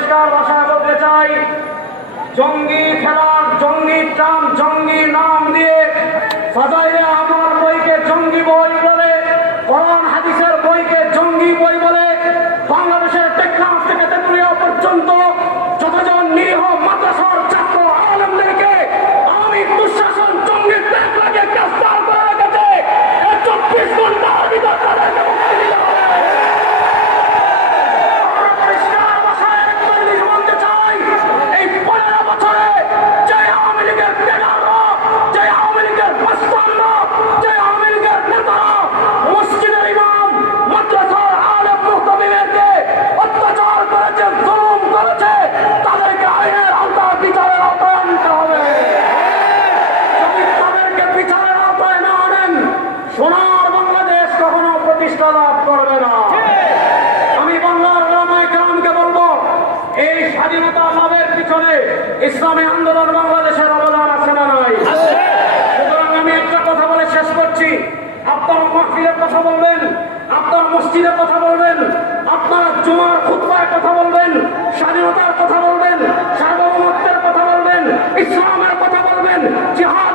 পরিষ্কার ভাষায় বলতে চাই জঙ্গি লাভ করবে না। আমি বাংলার ওলামায়ে কেরামকে বলব, এই স্বাধীনতা লাভের পিছনে ইসলামী আন্দোলন বাংলাদেশের অবদান আছে না নাই? সুতরাং আমি একটা কথা বলে শেষ করছি। আপনার মাহফিলের কথা বলবেন আপনার মসজিদের কথা বলবেন আপনার জুমার খুতবায় কথা বলবেন, স্বাধীনতার কথা বলবেন, সার্বভৌমত্বের কথা বলবেন, ইসলামের কথা বলবেন জিহাদের